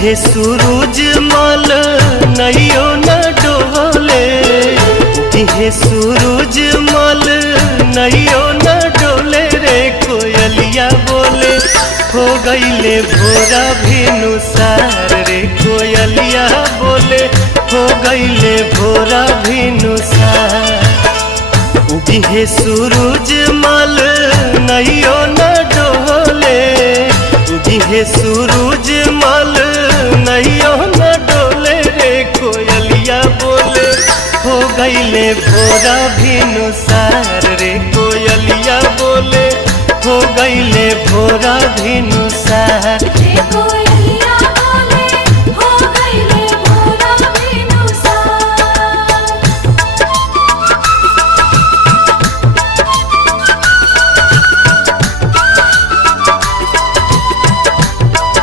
हे सूरज मल नैयो न डोले, हे सूरज मल नैयो न डोले रे कोयलिया बोले हो गईले भोरा भिनुसार रे कोयलिया बोले हो गईले भोरा भिनुसार। हे सूरज मल नैयो न डोले, हे सूरज मल नैयो न डोले रे कोयलिया बोले हो गईले भोरा भिनुसार रे कोयलिया बोले हो गईले भोरा भिनुसार।